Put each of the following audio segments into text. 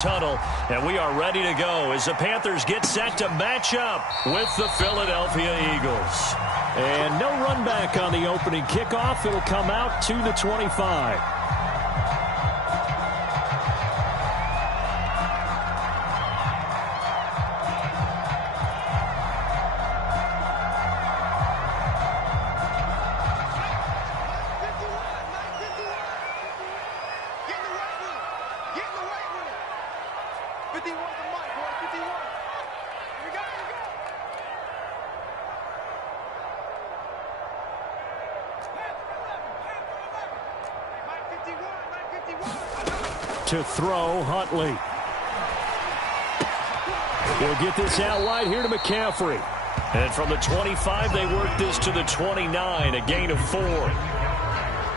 Tunnel, and we are ready to go as the Panthers get set to match up with the Philadelphia Eagles. And no run back on the opening kickoff. It'll come out to the 25. To throw, Huntley. He'll get this out wide here to McCaffrey. And from the 25, they work this to the 29, a gain of 4.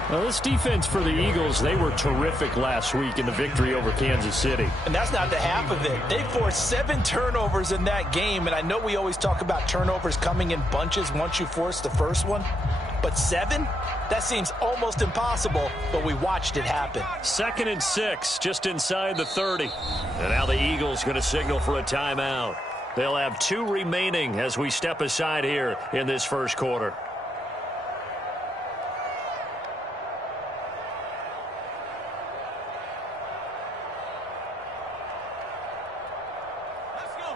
Well, this defense for the Eagles, they were terrific last week in the victory over Kansas City. And that's not the half of it. They forced 7 turnovers in that game, and I know we always talk about turnovers coming in bunches once you force the first one. But 7? That seems almost impossible, but we watched it happen. 2nd and 6, just inside the 30. And now the Eagles going to signal for a timeout. They'll have 2 remaining as we step aside here in this first quarter.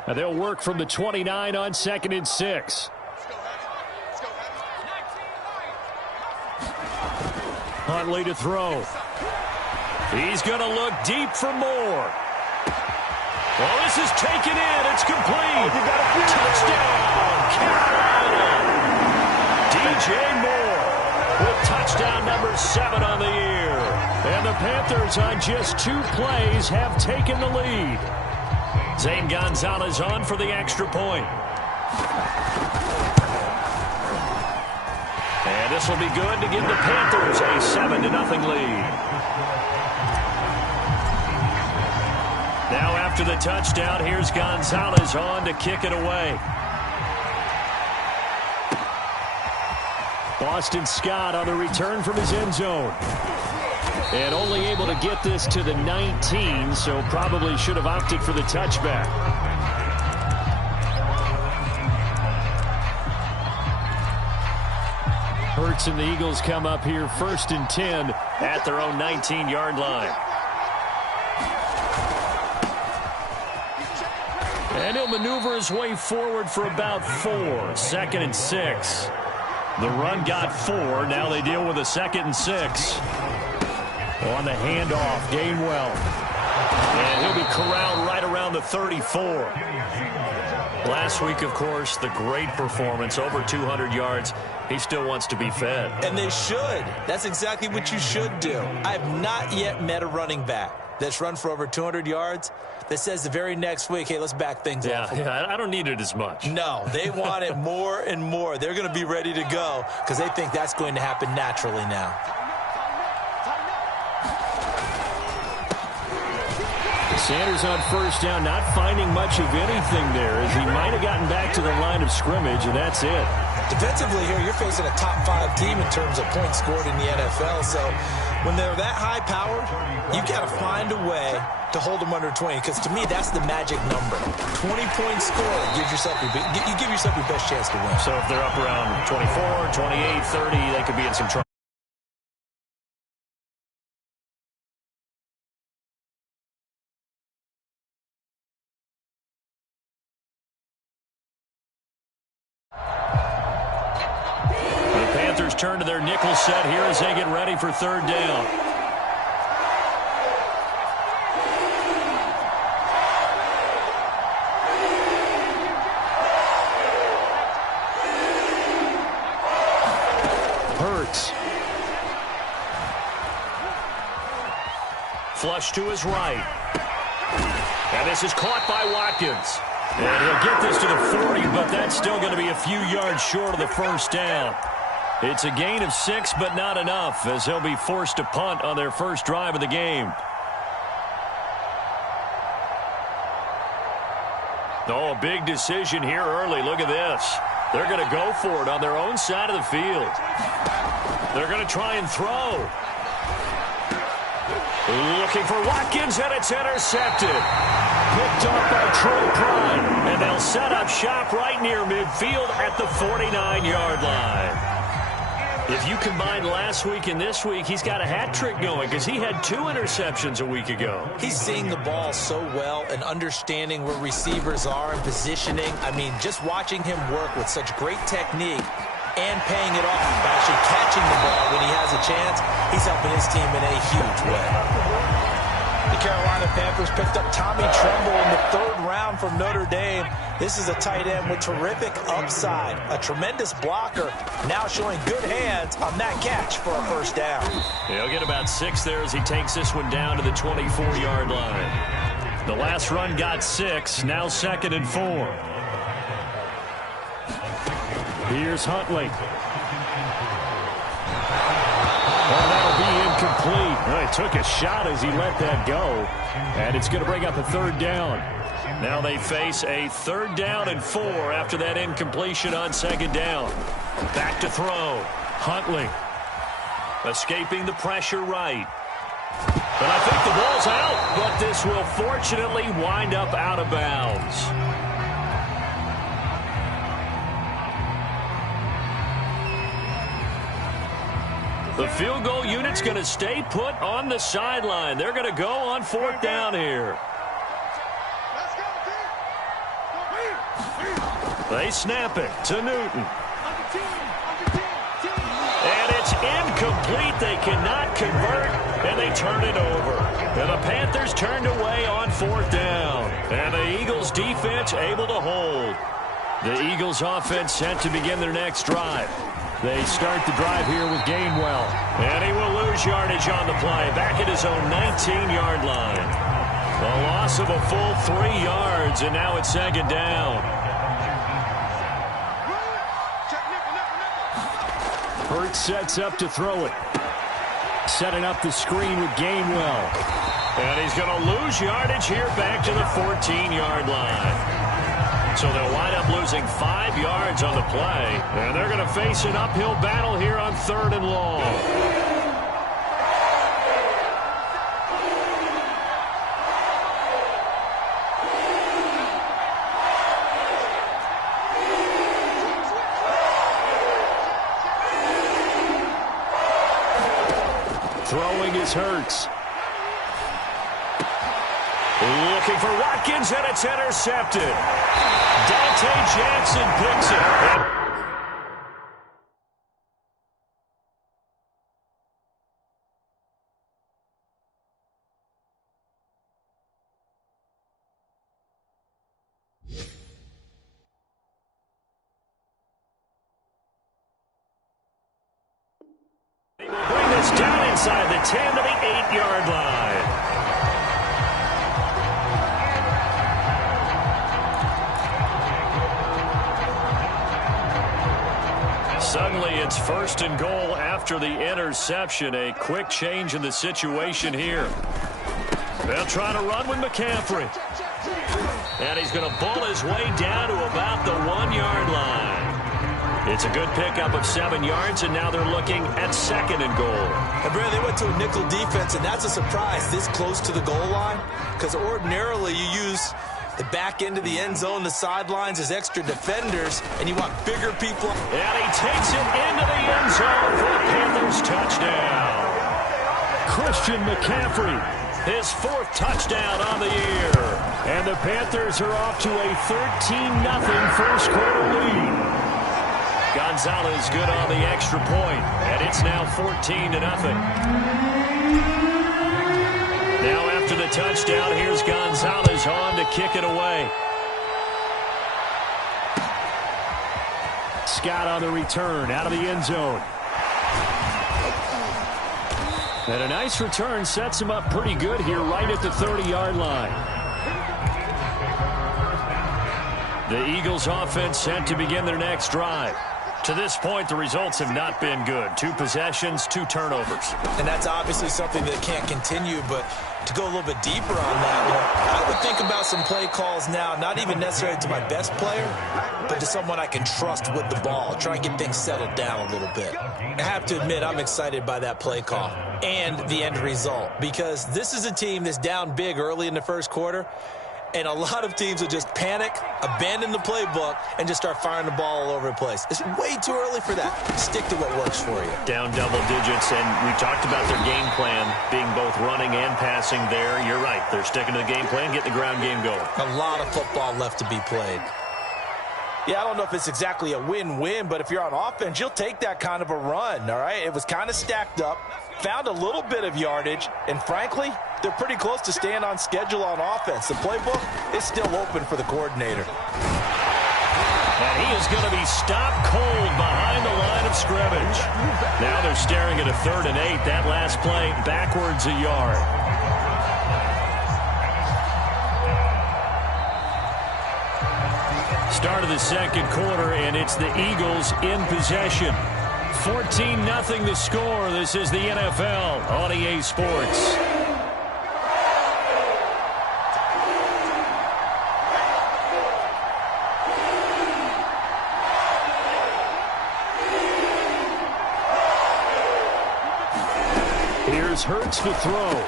And they'll work from the 29 on 2nd and 6. Huntley to throw. He's going to look deep for more. Well, this is taken in. It's complete. Touchdown, Carolina. DJ Moore with touchdown number 7 on the year. And the Panthers on just 2 plays have taken the lead. Zane Gonzalez on for the extra point. And this will be good to give the Panthers a 7-0 lead. Now after the touchdown, here's Gonzalez on to kick it away. Boston Scott on the return from his end zone. And only able to get this to the 19, so probably should have opted for the touchback. Hurts and the Eagles come up here 1st and 10 at their own 19-yard line. And he'll maneuver his way forward for about 4. 2nd and 6. The run got 4. Now they deal with a 2nd and 6. On the handoff, Gainwell. And he'll be corralled right around the 34. Last week, of course, the great performance, over 200 yards. He still wants to be fed. And they should. That's exactly what you should do. I have not yet met a running back that's run for over 200 yards that says the very next week, hey, let's back things off. Yeah, I don't need it as much. No, they want it more and more. They're going to be ready to go because they think that's going to happen naturally now. Sanders on 1st down, not finding much of anything there as he might have gotten back to the line of scrimmage, and that's it. Defensively here, you're facing a top 5 team in terms of points scored in the NFL, so when they're that high-powered, you've got to find a way to hold them under 20, because to me, that's the magic number. 20 points scored gives yourself you give yourself your best chance to win. So if they're up around 24, 28, 30, they could be in some trouble. Turn to their nickel set here as they get ready for 3rd down. Hurts. Flush to his right. And this is caught by Watkins. And he'll get this to the 40, but that's still going to be a few yards short of the 1st down. It's a gain of 6, but not enough, as he'll be forced to punt on their first drive of the game. Oh, a big decision here early. Look at this. They're going to go for it on their own side of the field. They're going to try and throw. Looking for Watkins, and it's intercepted. Picked up by Troy Pride, and they'll set up shop right near midfield at the 49-yard line. If you combine last week and this week, he's got a hat trick going because he had 2 interceptions a week ago. He's seeing the ball so well and understanding where receivers are and positioning. I mean, just watching him work with such great technique and paying it off by actually catching the ball when he has a chance, he's helping his team in a huge way. The Carolina Panthers picked up Tommy Tremble in the 3rd round from Notre Dame. This is a tight end with terrific upside, a tremendous blocker, now showing good hands on that catch for a first down. He'll get about 6 there as he takes this one down to the 24-yard line. The last run got 6, now 2nd and 4. Here's Huntley. Well, that'll be incomplete. Well, he took a shot as he let that go. And it's going to bring up a 3rd down. Now they face a 3rd down and 4 after that incompletion on 2nd down. Back to throw. Huntley. Escaping the pressure right. But I think the ball's out. But this will fortunately wind up out of bounds. The field goal unit's going to stay put on the sideline. They're going to go on 4th down here. They snap it to Newton. And it's incomplete. They cannot convert, and they turn it over. And the Panthers turned away on 4th down. And the Eagles defense able to hold. The Eagles offense set to begin their next drive. They start the drive here with Gainwell. And he will lose yardage on the play. Back at his own 19-yard line. A loss of a full 3 yards, and now it's 2nd down. Hurts sets up to throw it. Setting up the screen with Gainwell. And he's going to lose yardage here back to the 14-yard line. So they'll wind up losing 5 yards on the play. And they're going to face an uphill battle here on 3rd and long. Throwing is Hurts. Looking for Watkins, and it's intercepted. Dante Jackson picks it. They will bring this down inside the 10 to the 8-yard line. Suddenly, it's 1st and goal after the interception. A quick change in the situation here. They'll try to run with McCaffrey. And he's going to ball his way down to about the 1-yard line. It's a good pickup of 7 yards, and now they're looking at 2nd and goal. And, Brad, they went to a nickel defense, and that's a surprise this close to the goal line, because ordinarily you use the back end of the end zone, the sidelines as extra defenders, and you want bigger people. And he takes it into the end zone for a Panthers touchdown. Christian McCaffrey, his 4th touchdown on the year. And the Panthers are off to a 13-0 first quarter lead. Gonzalez good on the extra point, and it's now 14-0. Now after the touchdown, here's Gonzalez on to kick it away. Scott on the return, out of the end zone. And a nice return sets him up pretty good here right at the 30-yard line. The Eagles offense set to begin their next drive. To this point, the results have not been good. 2 possessions, 2 turnovers. And that's obviously something that can't continue, but to go a little bit deeper on that, I would think about got some play calls now, not even necessarily to my best player, but to someone I can trust with the ball. Try and get things settled down a little bit. I have to admit, I'm excited by that play call and the end result, because this is a team that's down big early in the first quarter, and a lot of teams will just panic, abandon the playbook, and just start firing the ball all over the place. It's way too early for that. Stick to what works for you. Down double digits, and we talked about their game plan being both running and passing there. You're right. They're sticking to the game plan, getting the ground game going. A lot of football left to be played. Yeah, I don't know if it's exactly a win-win, but if you're on offense, you'll take that kind of a run, all right? It was kind of stacked up, found a little bit of yardage, and frankly, they're pretty close to staying on schedule on offense. The playbook is still open for the coordinator. And he is going to be stopped cold behind the line of scrimmage. Now they're staring at a 3rd and 8. That last play backwards a yard. Start of the second quarter, and it's the Eagles in possession. 14-0 the score. This is the NFL on EA Sports. Here's Hurts to throw.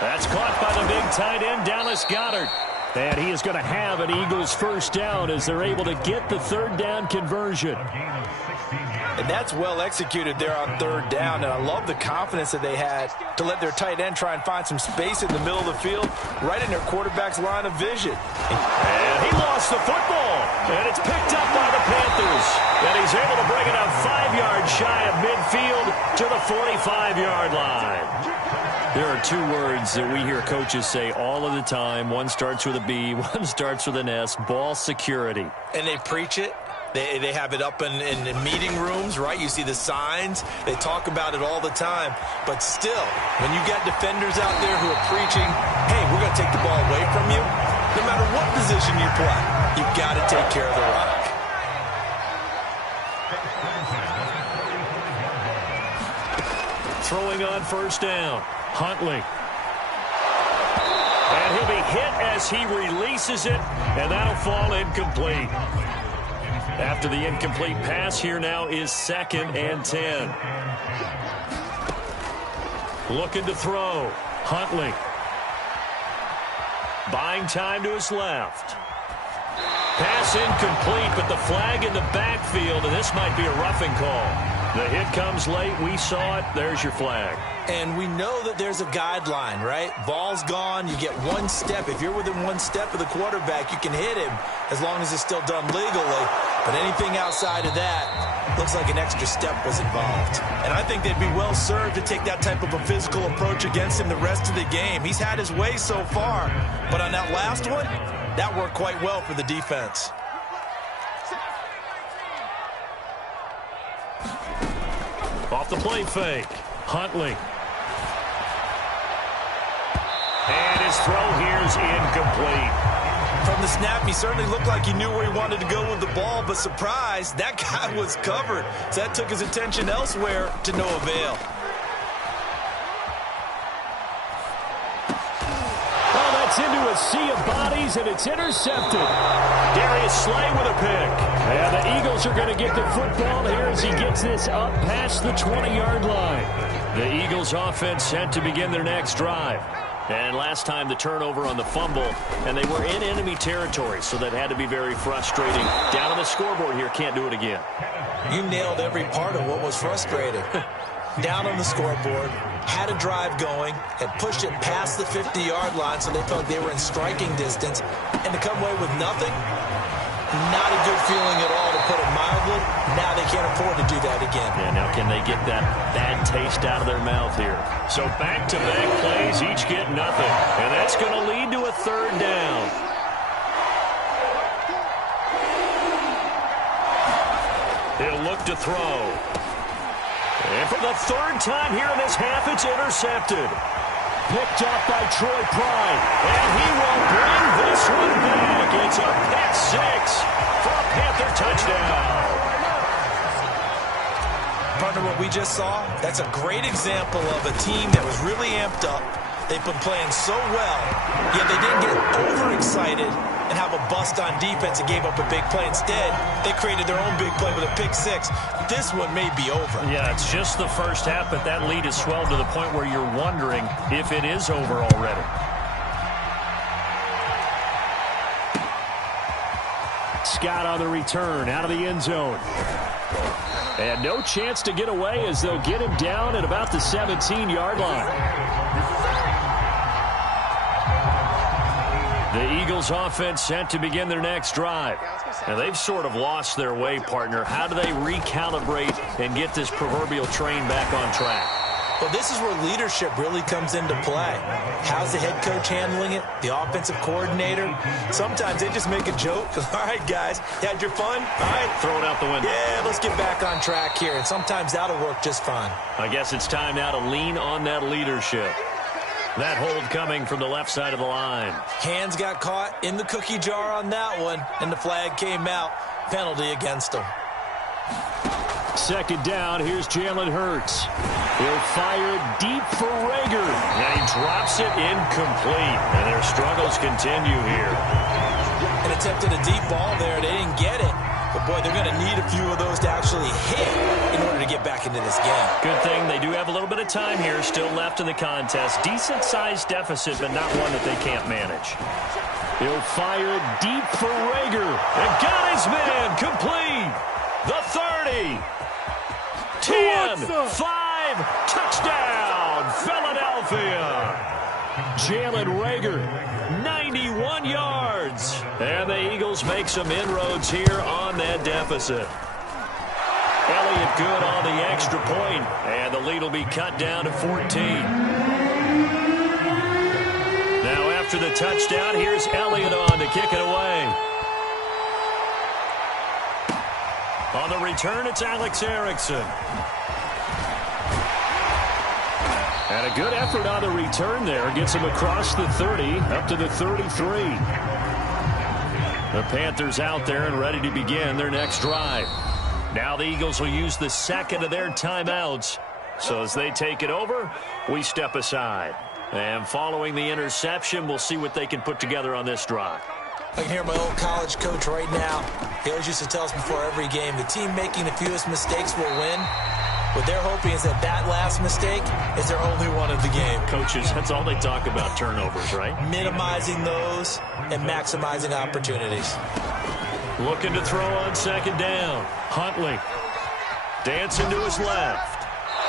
That's caught by the big tight end, Dallas Goedert. And he is going to have an Eagles first down as they're able to get the 3rd down conversion. And that's well executed there on 3rd down, and I love the confidence that they had to let their tight end try and find some space in the middle of the field, right in their quarterback's line of vision. And he lost the football, and it's picked up by the Panthers. And he's able to bring it up 5 yards shy of midfield to the 45-yard line. There are 2 words that we hear coaches say all of the time. One starts with a B, one starts with an S, ball security. And they preach it. They have it up in meeting rooms, right? You see the signs. They talk about it all the time. But still, when you got defenders out there who are preaching, hey, we're going to take the ball away from you, no matter what position you play, you've got to take care of the rock. Throwing on first down. Huntley. And he'll be hit as he releases it, and that'll fall incomplete. After the incomplete pass, here now is 2nd and 10. Looking to throw. Huntley. Buying time to his left. Pass incomplete, but the flag in the backfield, and this might be a roughing call. The hit comes late. We saw it. There's your flag. And we know that there's a guideline, right? Ball's gone. You get 1 step. If you're within 1 step of the quarterback, you can hit him as long as it's still done legally. But anything outside of that, looks like an extra step was involved. And I think they'd be well served to take that type of a physical approach against him the rest of the game. He's had his way so far. But on that last one, that worked quite well for the defense. Off the play fake. Huntley. And his throw here is incomplete. From the snap, he certainly looked like he knew where he wanted to go with the ball, but surprise, that guy was covered. So that took his attention elsewhere to no avail. Oh, that's into a sea of bodies, and it's intercepted. Darius Slay with a pick. And the Eagles are going to get the football here as he gets this up past the 20-yard line. The Eagles offense set to begin their next drive. And last time the turnover on the fumble, and they were in enemy territory, so that had to be very frustrating. Down on the scoreboard here, can't do it again. You nailed every part of what was frustrating. Down on the scoreboard, had a drive going, had pushed it past the 50-yard line, so they felt they were in striking distance, and to come away with nothing, not a good feeling at all, to put it mildly. Now they can't afford to do that again. Yeah, now can they get that bad taste out of their mouth here? So back-to-back plays, each get nothing. And that's going to lead to a 3rd down. He'll look to throw. And for the 3rd time here in this half, it's intercepted. Picked up by Troy Pride. And he will bring this one back. It's a pick 6 for a Panther touchdown. Partner, what we just saw, that's a great example of a team that was really amped up. They've been playing so well, yet they didn't get lost on defense and gave up a big play. Instead, they created their own big play with a pick six. This one may be over. Yeah, it's just the first half, but that lead has swelled to the point where you're wondering if it is over already. Scott on the return out of the end zone. And no chance to get away as they'll get him down at about the 17-yard line. The Eagles offense set to begin their next drive. Now they've sort of lost their way, partner. How do they recalibrate and get this proverbial train back on track? Well, this is where leadership really comes into play. How's the head coach handling it? The offensive coordinator? Sometimes they just make a joke. All right, guys, you had your fun? All right. Throw it out the window. Yeah, let's get back on track here. And sometimes that'll work just fine. I guess it's time now to lean on that leadership. That hold coming from the left side of the line. Hands got caught in the cookie jar on that one, and the flag came out. Penalty against him. Second down, here's Jalen Hurts. He'll fire deep for Rager. And he drops it incomplete. And their struggles continue here. And attempted a deep ball there. They didn't get it. But, boy, they're going to need a few of those to actually hit in order to get back into this game. Good thing they do have a little bit of time here still left in the contest. Decent-sized deficit, but not one that they can't manage. He'll fire deep for Rager. And got his man complete. The 30. 10. 5. Touchdown. Philadelphia. Jalen Rager, 91 yards. And the Eagles make some inroads here on that deficit. Elliott good on the extra point, and the lead will be cut down to 14. Now after the touchdown, here's Elliott on to kick it away. On the return, it's Alex Erickson. And a good effort on the return there. Gets him across the 30, up to the 33. The Panthers out there and ready to begin their next drive. Now the Eagles will use the second of their timeouts. So as they take it over, we step aside. And following the interception, we'll see what they can put together on this drive. I can hear my old college coach right now. He always used to tell us before every game, the team making the fewest mistakes will win. What they're hoping is that that last mistake is their only one of the game. Coaches, that's all they talk about, turnovers, right? Minimizing those and maximizing opportunities. Looking to throw on second down. Huntley dancing to his left.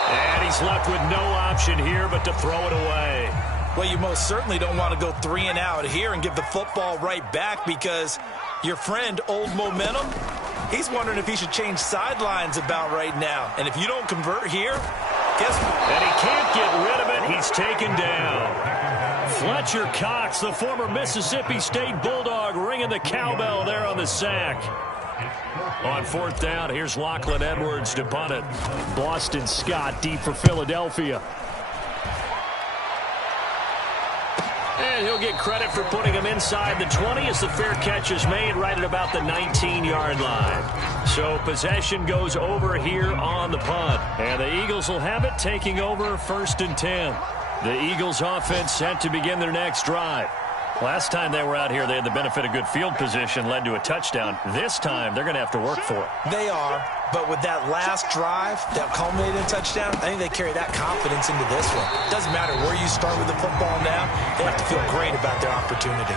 And he's left with no option here but to throw it away. Well, you most certainly don't want to go 3 and out here and give the football right back because your friend, Old Momentum, he's wondering if he should change sidelines about right now. And if you don't convert here, guess what? And he can't get rid of it. He's taken down. Fletcher Cox, the former Mississippi State Bulldog, ringing the cowbell there on the sack. On fourth down, here's Lachlan Edwards to punt it. Boston Scott deep for Philadelphia. And he'll get credit for putting him inside the 20 as the fair catch is made right at about the 19-yard line. So possession goes over here on the punt. And the Eagles will have it, taking over 1st and 10. The Eagles offense set to begin their next drive. Last time they were out here, they had the benefit of good field position, led to a touchdown. This time, they're going to have to work for it. They are, but with that last drive that culminated in a touchdown, I think they carry that confidence into this one. Doesn't matter where you start with the football now, they have to feel great about their opportunity.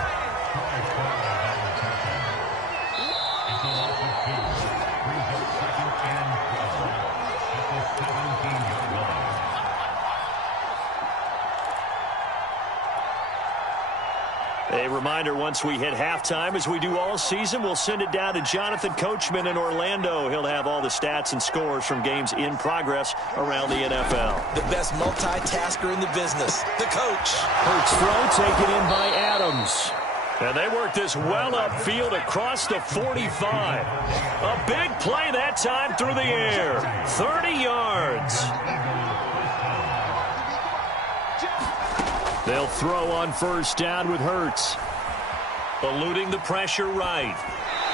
A reminder, once we hit halftime, as we do all season, we'll send it down to Jonathan Coachman in Orlando. He'll have all the stats and scores from games in progress around the NFL. The best multitasker in the business, the coach. Hurts throw taken in by Adams. And they work this well upfield across the 45. A big play that time through the air. 30 yards. They'll throw on first down with Hurts. Eluding the pressure right.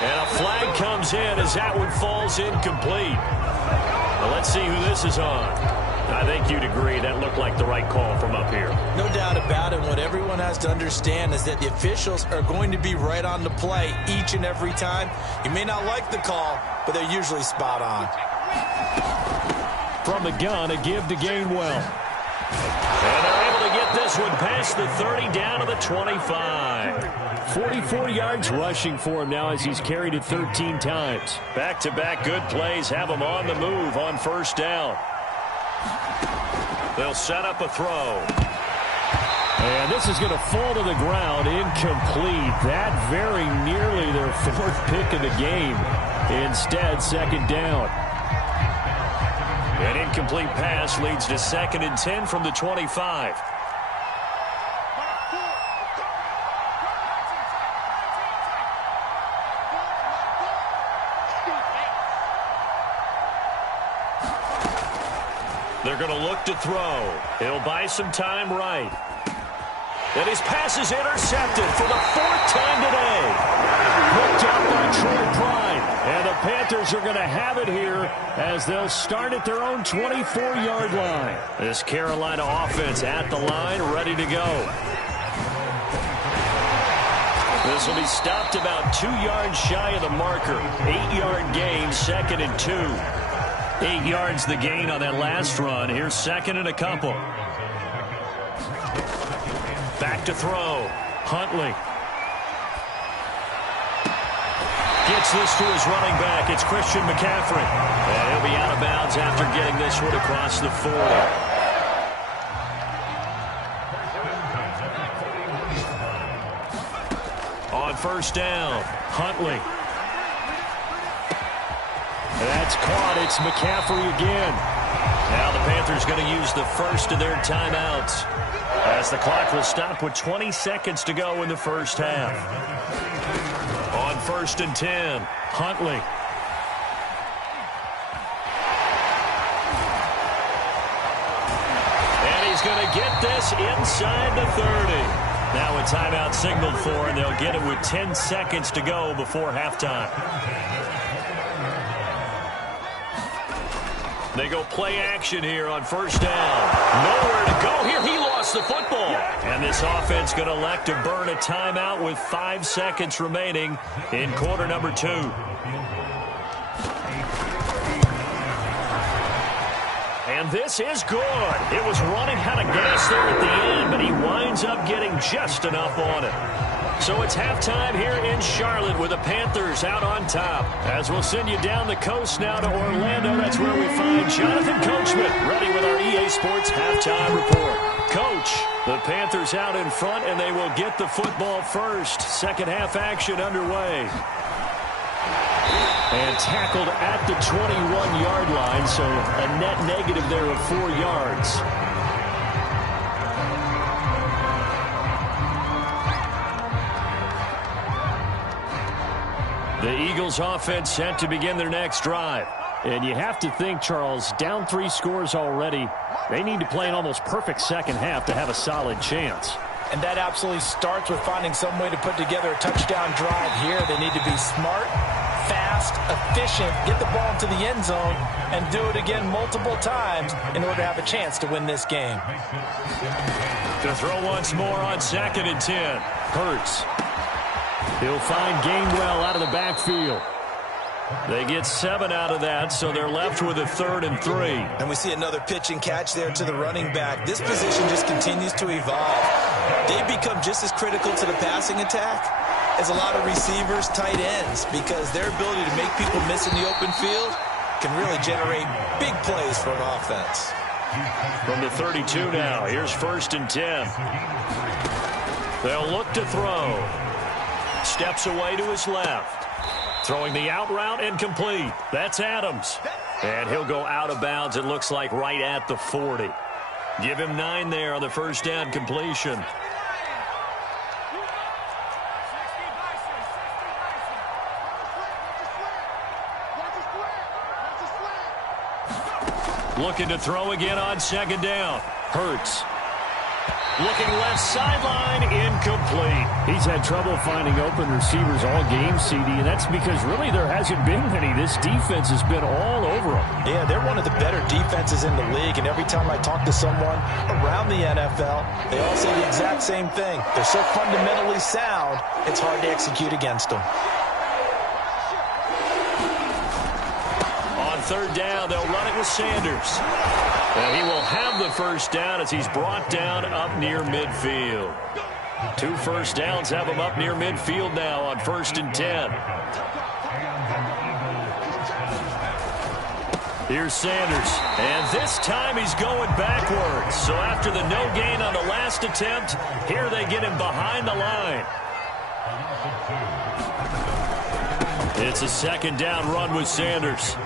And a flag comes in as that one falls incomplete. Well, let's see who this is on. I think you'd agree that looked like the right call from up here. No doubt about it. What everyone has to understand is that the officials are going to be right on the play each and every time. You may not like the call, but they're usually spot on. From the gun, a give to Gainwell. And they're able to get this one past the 30 down to the 25. 44 yards rushing for him now as he's carried it 13 times. Back-to-back good plays have him on the move on first down. They'll set up a throw. And this is going to fall to the ground, incomplete. That very nearly their fourth pick of the game. Instead, second down. An incomplete pass leads to 2nd and 10 from the 25. They're going to look to throw. He'll buy some time right. And his pass is intercepted for the 4th time today. Picked up by Troy Pride. And the Panthers are going to have it here as they'll start at their own 24-yard line. This Carolina offense at the line, ready to go. This will be stopped about 2 yards shy of the marker. 8-yard gain, 2nd and 2. 8 yards the gain on that last run. Here's 2nd and a couple. Back to throw. Huntley. Gets this to his running back. It's Christian McCaffrey. And he'll be out of bounds after getting this one across the 40. On first down, Huntley. That's caught. It's McCaffrey again. Now the Panthers going to use the first of their timeouts as the clock will stop with 20 seconds to go in the first half. On 1st and 10, Huntley. And he's going to get this inside the 30. Now a timeout signaled for, and they'll get it with 10 seconds to go before halftime. They go play action here on first down. Nowhere to go here. He lost the football. And this offense going to elect to burn a timeout with 5 seconds remaining in quarter number 2. And this is good. It was running out of gas there at the end, but he winds up getting just enough on it. So it's halftime here in Charlotte with the Panthers out on top. As we'll send you down the coast now to Orlando, that's where we find Jonathan Coachman ready with our EA Sports halftime report. Coach, the Panthers out in front, and they will get the football first. Second half action underway. And tackled at the 21-yard line, so a net negative there of 4 yards. The Eagles offense set to begin their next drive. And you have to think, Charles, down 3 scores already. They need to play an almost perfect second half to have a solid chance. And that absolutely starts with finding some way to put together a touchdown drive here. They need to be smart, fast, efficient, get the ball into the end zone, and do it again multiple times in order to have a chance to win this game. To throw once more on 2nd and 10. Hurts. He'll find Gainwell out of the backfield. They get 7 out of that, so they're left with a 3rd and 3. And we see another pitch and catch there to the running back. This position just continues to evolve. They become just as critical to the passing attack as a lot of receivers, tight ends, because their ability to make people miss in the open field can really generate big plays for an offense. From the 32 now, here's 1st and 10. They'll look to throw. Steps away to his left. Throwing the out route and complete. That's Adams. And he'll go out of bounds, it looks like, right at the 40. Give him 9 there on the first down completion. Looking to throw again on 2nd down. Hurts. Looking left sideline, incomplete. He's had trouble finding open receivers all game, CD, and that's because really there hasn't been many. This defense has been all over them. Yeah, they're one of the better defenses in the league, and every time I talk to someone around the NFL, they all say the exact same thing. They're so fundamentally sound, it's hard to execute against them. On third down, they'll run it with Sanders. And he will have the first down as he's brought down up near midfield. 2 first downs have him up near midfield now on 1st and 10. Here's Sanders. And this time he's going backwards. So after the no gain on the last attempt, here they get him behind the line. It's a 2nd down run with Sanders.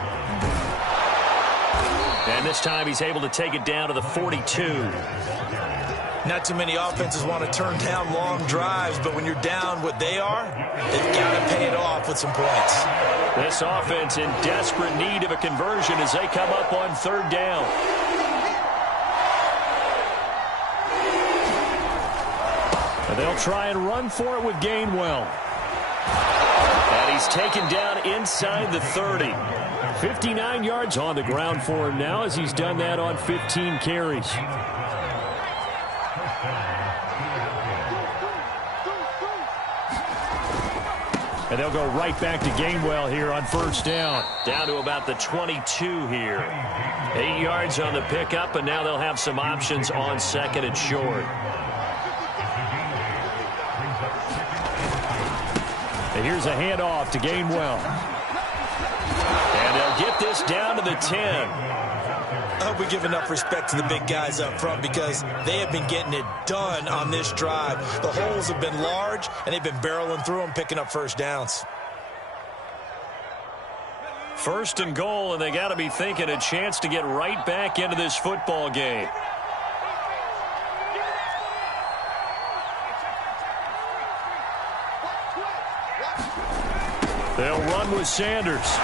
And this time he's able to take it down to the 42. Not too many offenses want to turn down long drives, but when you're down what they are, they've got to pay it off with some points. This offense in desperate need of a conversion as they come up on 3rd down. And they'll try and run for it with Gainwell. And he's taken down inside the 30. 59 yards on the ground for him now as he's done that on 15 carries. And they'll go right back to Gainwell here on 1st down. Down to about the 22 here. 8 yards on the pickup, and now they'll have some options on 2nd and short. And here's a handoff to Gainwell. And they'll get this down to the 10. I hope we give enough respect to the big guys up front because they have been getting it done on this drive. The holes have been large, and they've been barreling through them, picking up first downs. 1st and goal, and they got to be thinking a chance to get right back into this football game. They'll run with Sanders.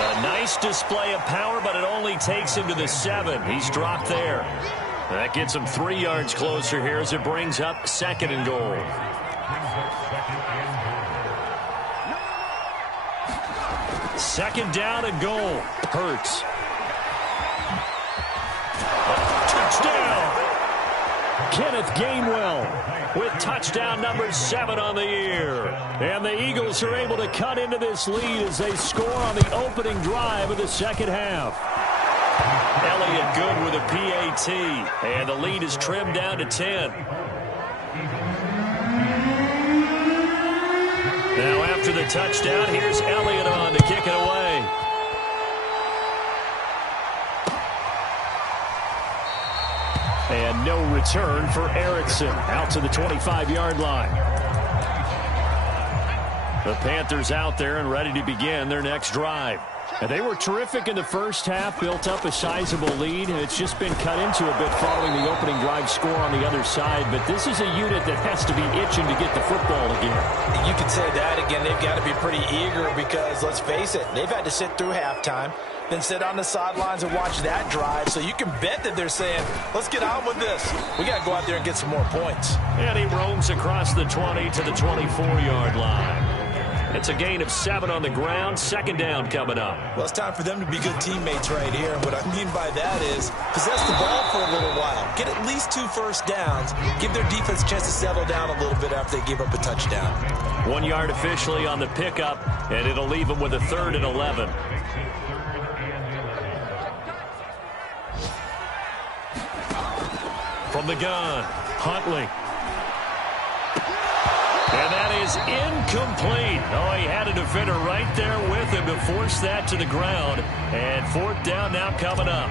A nice display of power, but it only takes him to the 7. He's dropped there. That gets him 3 yards closer here as it brings up 2nd and goal. Second down and goal. Hurts. Touchdown! Kenneth Gainwell with touchdown number 7 on the year. And the Eagles are able to cut into this lead as they score on the opening drive of the 2nd half. Elliott good with a PAT. And the lead is trimmed down to 10. Now after the touchdown, here's Elliott on to kick it away. And no return for Erickson out to the 25-yard line. The Panthers out there and ready to begin their next drive. And they were terrific in the first half, built up a sizable lead. It's just been cut into a bit following the opening drive score on the other side. But this is a unit that has to be itching to get the football again. You can say that again. They've got to be pretty eager because, let's face it, they've had to sit through halftime, then sit on the sidelines and watch that drive. So you can bet that they're saying, let's get on with this. We got to go out there and get some more points. And he roams across the 20 to the 24-yard line. It's a gain of 7 on the ground. 2nd down coming up. Well, it's time for them to be good teammates right here. And what I mean by that is possess the ball for a little while. Get at least 2 first downs. Give their defense a chance to settle down a little bit after they give up a touchdown. 1 yard officially on the pickup, and it'll leave them with a 3rd and 11. From the gun, Huntley. And that is incomplete. Oh, he had a defender right there with him to force that to the ground. And 4th down now coming up.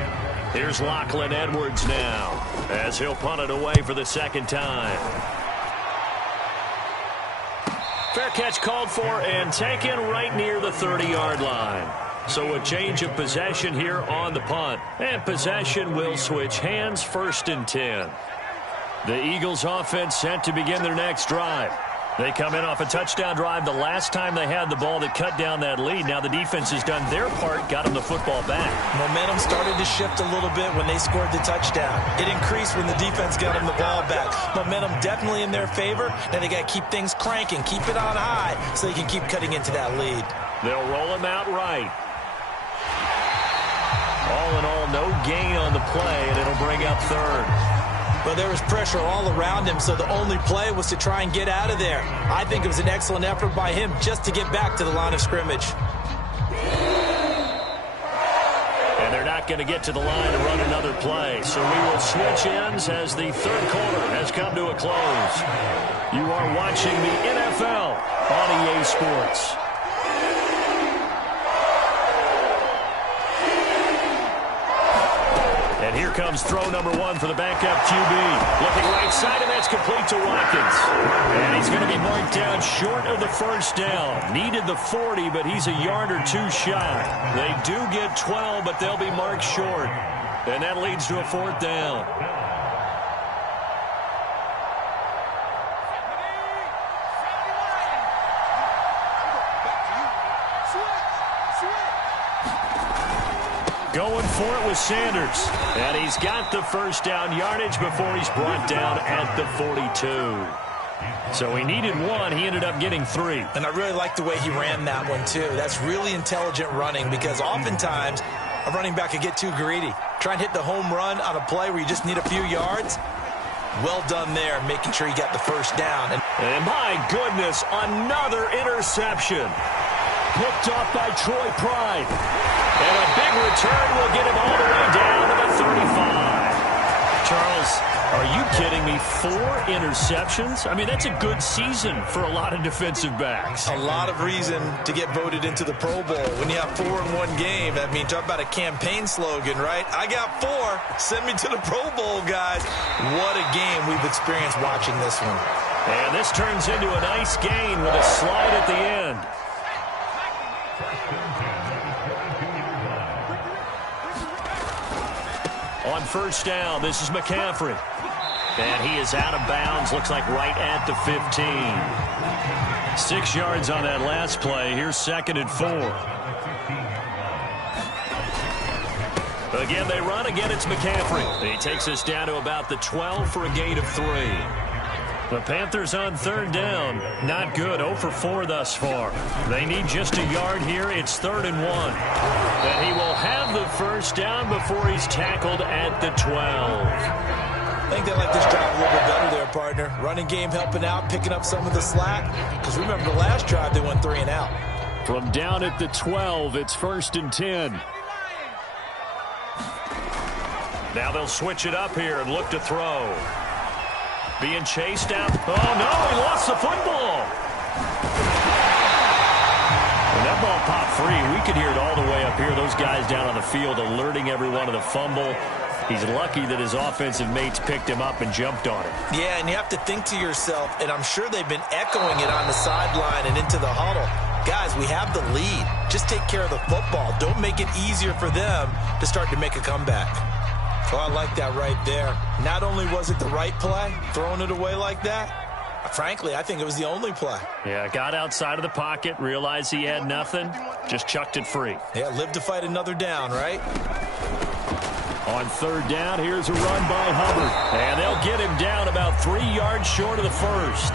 Here's Lachlan Edwards now as he'll punt it away for the 2nd time. Fair catch called for and taken right near the 30-yard line. So a change of possession here on the punt. And possession will switch hands. 1st and 10. The Eagles offense set to begin their next drive. They come in off a touchdown drive the last time they had the ball that cut down that lead. Now the defense has done their part, got them the football back. Momentum started to shift a little bit when they scored the touchdown. It increased when the defense got them the ball back. Momentum definitely in their favor. Now they got to keep things cranking, keep it on high so they can keep cutting into that lead. They'll roll him out right. All in all, no gain on the play, and it'll bring up third. But there was pressure all around him, so the only play was to try and get out of there. I think it was an excellent effort by him just to get back to the line of scrimmage. And they're not going to get to the line to run another play. So we will switch ends as the third quarter has come to a close. You are watching the NFL on EA Sports. And here comes throw number one for the backup QB. Looking right side, and that's complete to Watkins. And he's going to be marked down short of the first down. Needed the 40, but he's a yard or two shy. They do get 12, but they'll be marked short. And that leads to a fourth down. Going for it with Sanders. And he's got the first down yardage before he's brought down at the 42. So he needed one. He ended up getting 3. And I really like the way he ran that one, too. That's really intelligent running because oftentimes a running back can get too greedy. Try and hit the home run on a play where you just need a few yards. Well done there, making sure he got the first down. And my goodness, another interception. Picked off by Troy Pride. And a big return will get him all the way down to the 35. Charles, are you kidding me? 4 interceptions? I mean, that's a good season for a lot of defensive backs. A lot of reason to get voted into the Pro Bowl. When you have 4 in one game, I mean, talk about a campaign slogan, right? I got 4. Send me to the Pro Bowl, guys. What a game we've experienced watching this one. And this turns into a nice gain with a slide at the end. On first down, this is McCaffrey. And he is out of bounds, looks like right at the 15. 6 yards on that last play. Here's 2nd and 4. Again, they run. Again, it's McCaffrey. He takes us down to about the 12 for a gain of 3. The Panthers on third down. Not good. 0 for 4 thus far. They need just a yard here. It's 3rd and 1. And he will have the first down before he's tackled at the 12. I think they like this drive a little bit better there, partner. Running game helping out, picking up some of the slack. Because remember, the last drive, they went 3 and out. From down at the 12, it's 1st and 10. Now they'll switch it up here and look to throw. Being chased out. Oh, no, he lost the football. And that ball popped free. We could hear it all the way up here. Those guys down on the field alerting everyone of the fumble. He's lucky that his offensive mates picked him up and jumped on him. Yeah, and you have to think to yourself, and I'm sure they've been echoing it on the sideline and into the huddle. Guys, we have the lead. Just take care of the football. Don't make it easier for them to start to make a comeback. Oh, I like that right there. Not only was it the right play, throwing it away like that, frankly, I think it was the only play. Yeah, got outside of the pocket, realized he had nothing, just chucked it free. Yeah, live to fight another down, right? On third down, here's a run by Hubbard. And they'll get him down about 3 yards short of the first.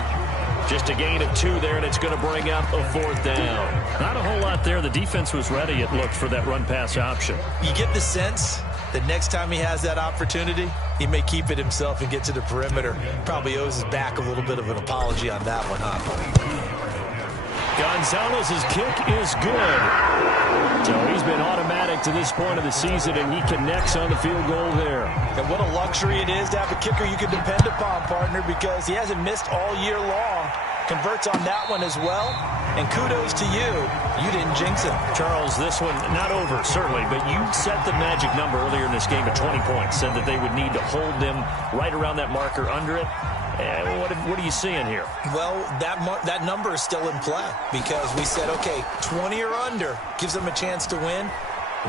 Just a gain of 2 there, and it's going to bring up a 4th down. Not a whole lot there. The defense was ready, it looked, for that run-pass option. You get the sense that next time he has that opportunity, he may keep it himself and get to the perimeter. Probably owes his back a little bit of an apology on that one, huh? Gonzalez's kick is good. So he's been automatic to this point of the season, and he connects on the field goal there. And what a luxury it is to have a kicker you can depend upon, partner, because he hasn't missed all year long. Converts on that one as well. And kudos to you. You didn't jinx him. Charles, this one, not over, certainly, but you set the magic number earlier in this game at 20 points. Said that they would need to hold them right around that marker under it. What are you seeing here? Well, that number is still in play because we said, okay, 20 or under gives them a chance to win.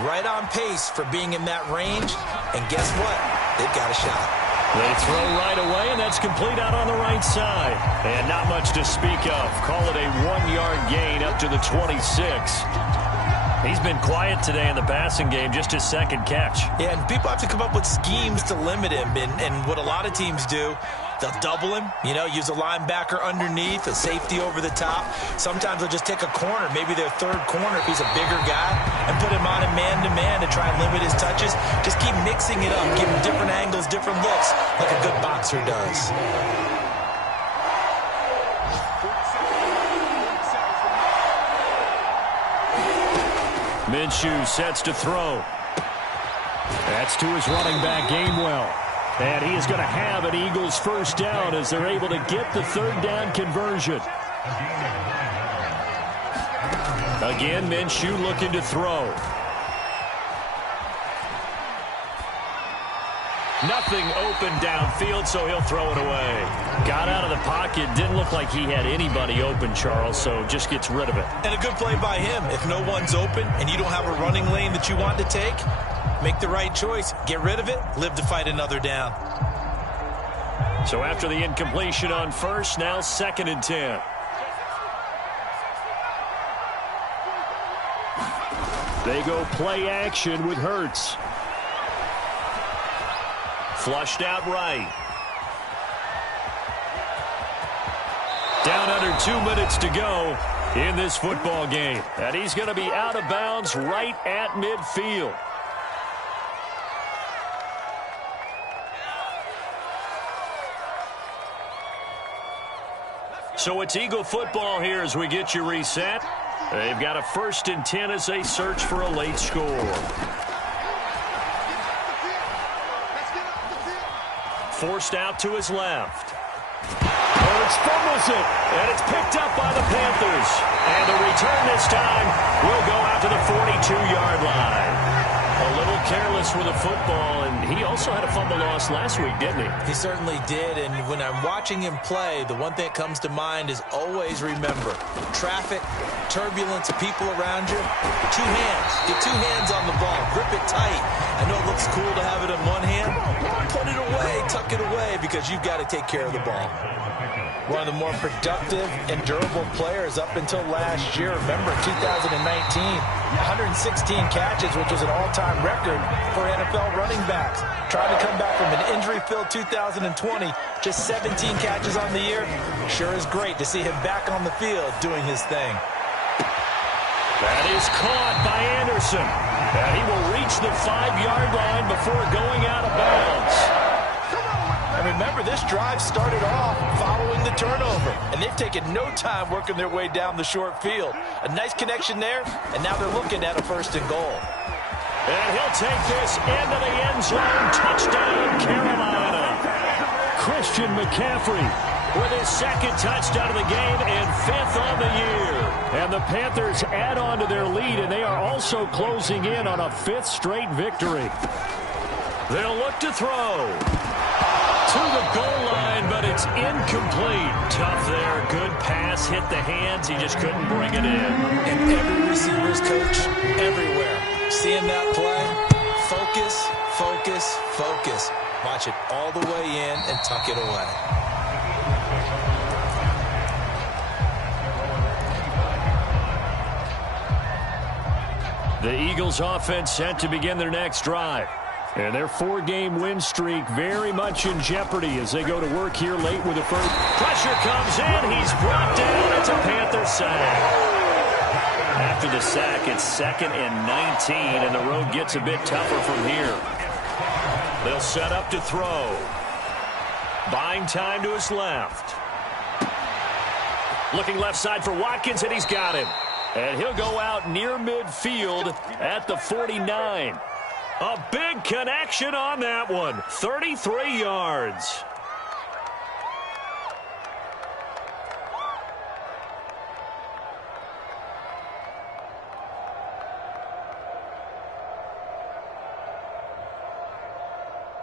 Right on pace for being in that range. And guess what? They've got a shot. They throw right away, and that's complete out on the right side. And not much to speak of. Call it a 1-yard gain up to the 26. He's been quiet today in the passing game, just his second catch. Yeah, and people have to come up with schemes to limit him. And what a lot of teams do, they'll double him, use a linebacker underneath, a safety over the top. Sometimes they'll just take a corner, maybe their third corner if he's a bigger guy, and put him on him man-to-man to try and limit his touches. Just keep mixing it up, give him different angles, different looks, like a good boxer does. Minshew sets to throw. That's to his running back, Gainwell. And he is going to have an Eagles first down as they're able to get the third down conversion. Again, Minshew looking to throw. Nothing open downfield, so he'll throw it away. Got out of the pocket. Didn't look like he had anybody open, Charles, so just gets rid of it. And a good play by him. If no one's open and you don't have a running lane that you want to take, make the right choice. Get rid of it. Live to fight another down. So after the incompletion on first, now 2nd and 10. They go play action with Hurts. Flushed out right. Down under 2 minutes to go in this football game. And he's going to be out of bounds right at midfield. So it's Eagle football here as we get you reset. They've got a 1st and 10 as they search for a late score. Forced out to his left. Hurts fumbles it, and it's picked up by the Panthers. And the return this time will go out to the 42-yard line. A little careless with the football, and he also had a fumble loss last week, didn't he? He certainly did, and when I'm watching him play, the one thing that comes to mind is always remember, traffic, turbulence, people around you, 2 hands. Get 2 hands on the ball. Grip it tight. I know it looks cool to have it in one hand. Put it away, tuck it away, because you've got to take care of the ball. One of the more productive and durable players up until last year. Remember, 2019, 116 catches, which was an all-time record for NFL running backs. Trying to come back from an injury-filled 2020, just 17 catches on the year. Sure is great to see him back on the field doing his thing. That is caught by Anderson. And he will reach the 5-yard line before going out of bounds. And remember, this drive started off following the turnover, and they've taken no time working their way down the short field. A nice connection there, and now they're looking at a 1st and goal. And he'll take this into the end zone. Touchdown, Carolina. Christian McCaffrey with his 2nd touchdown of the game and 5th on the year. And the Panthers add on to their lead, and they are also closing in on a 5th straight victory. They'll look to throw. To the goal line, but it's incomplete. Tough there. Good pass. Hit the hands. He just couldn't bring it in. And every receiver's coach, everywhere, seeing that play, focus, focus, focus. Watch it all the way in and tuck it away. The Eagles offense set to begin their next drive. And their 4-game win streak very much in jeopardy as they go to work here late with the first. Pressure comes in. He's brought down. It's a Panther sack. After the sack, it's 2nd and 19, and the road gets a bit tougher from here. They'll set up to throw. Buying time to his left. Looking left side for Watkins, and he's got him. And he'll go out near midfield at the 49. A big connection on that one. 33 yards.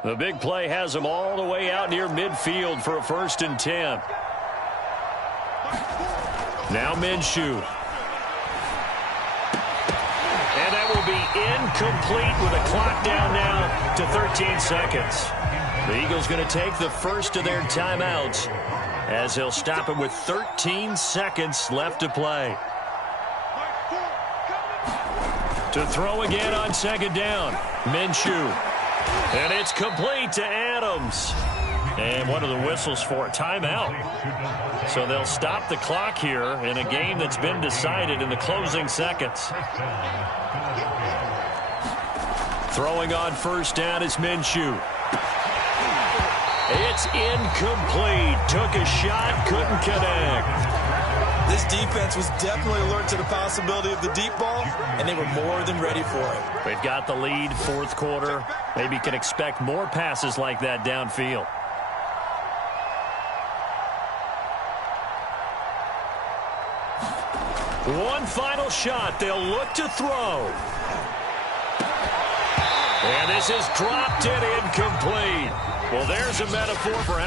The big play has him all the way out near midfield for a 1st and 10. Now Minshew. And that will be incomplete with a clock down now to 13 seconds. The Eagles going to take the first of their timeouts as they'll stop it with 13 seconds left to play. To throw again on second down. Minshew. And it's complete to Adams. And what are the whistles for? Timeout. So they'll stop the clock here in a game that's been decided in the closing seconds. Throwing on first down is Minshew. It's incomplete. Took a shot, couldn't connect. This defense was definitely alert to the possibility of the deep ball, and they were more than ready for it. They've got the lead, fourth quarter. Maybe can expect more passes like that downfield. One final shot. They'll look to throw. And this is dropped in incomplete. Well, there's a metaphor for how